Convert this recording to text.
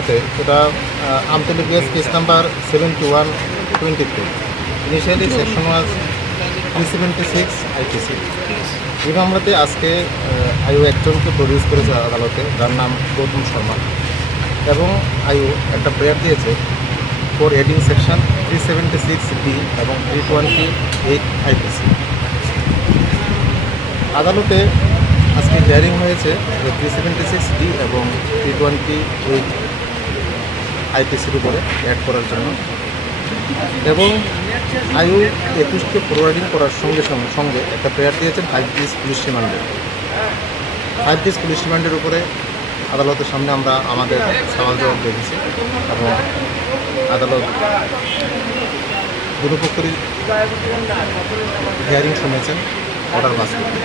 মামলাতে যেটা Amtali case case number 7123, initially section was 376 IPC. এই মামলাতে আজকে আয়ু একজনকে প্রডিউস করেছে আদালতে, যার নাম গৌতম শর্মা, এবং আয়ু একটা প্রেয়ার দিয়েছে ফর হেডিং সেকশন 376D এবং 328 আইপিসি। আদালতে আজকে হিয়ারিং হয়েছে 376D এবং 328 আইপিসির উপরে অ্যাড করার জন্য, এবং আয়ু 21কে ফরওয়ার্ডিং করার সঙ্গে সঙ্গে একটা প্রেয়ার দিয়েছেন 5 days পুলিশ রিমান্ডের। 5 days পুলিশ রিমান্ডের উপরে আদালতের সামনে আমরা আমাদের সওয়াল জবাব রেখেছি, এবং আদালত দুপক্ষেরই হিয়ারিং শুনেছেন, অর্ডার পাস করেছেন।